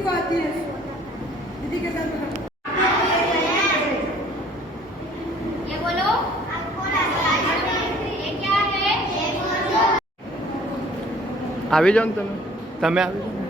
ABCD किसको आती है दीदी के साथ આવી જાઓ ને તમે તમે આવી જાઓ